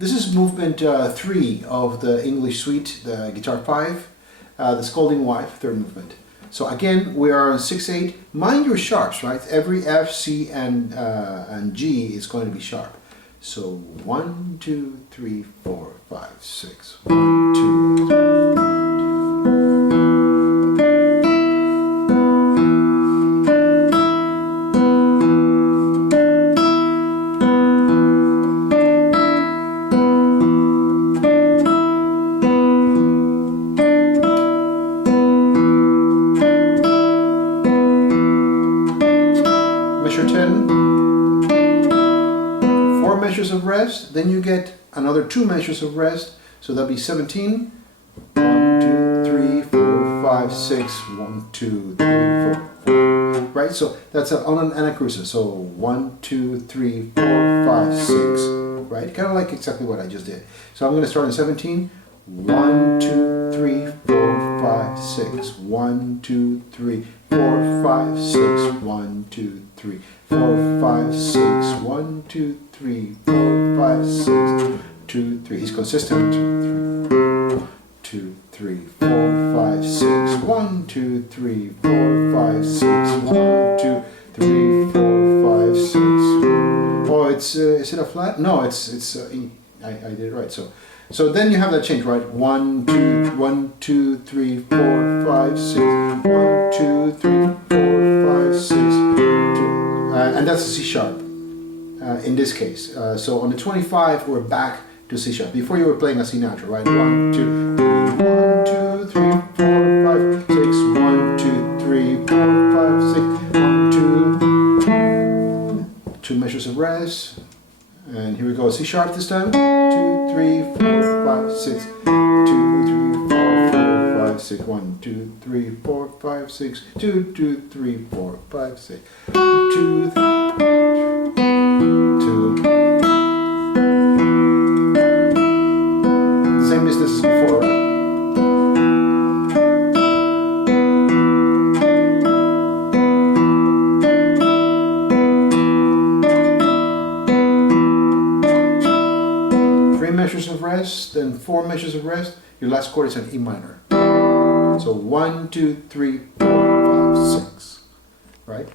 This is movement 3 of the English suite, the guitar 5, the Scolding wife, third movement. So again, we are on 6/8. Mind your sharps, right? Every F, C, and G is going to be sharp. So 1, 2, 3, 4, 5, 6. 1, 2, 3. Measure 10, 4 measures of rest, then you get another 2 measures of rest, so that'll be 17. 1, 2, 3, 4, 5, 6, 1, 2, 3, 4, 4. Right, so that's on an anacrusis. So 1, 2, 3, 4, 5, 6. Right, kind of like exactly what I just did. So I'm going to start on 17. 1, 2, 3, 4, 5, 6. 1, 2, 3, 4, 5, 6. 1, 2, 3, 4, 5, 6. 1, 2, 3, 4, 5, 6. 2, 3. He's consistent. 2, 3, 4, 5, 6. 1, 2, 3, 4, 5, 6. 1, 2, 3, 4, 5, 6. Oh, it's is it a flat? No, it's E. I did it right. So then you have that change, right? 1, 2, 1, 2, 3, 4, 5, 6. 1, 2, 3, 4, 5, 6. 2. And that's a C sharp in this case. So on the 25, we're back to C sharp. Before you were playing a C natural, right? 1, 2, 3, 1, 2, 3, 4, 5, 6. 1, 2, 3, 4, 5, 6. 1, 2. 2 measures of rest. And here we go, C sharp this time. 2, 3, 4, 5, 6. 2, 3, 4, 4, 5, 6. 1, 2, 3, 4, 5, 6. 2, 2, 3, 4, 5, 6. 2, 3, 2. Same business as before, right? Measures of rest, then 4 measures of rest. Your last chord is an E minor. So 1, 2, 3, 4, 5, 6. Right?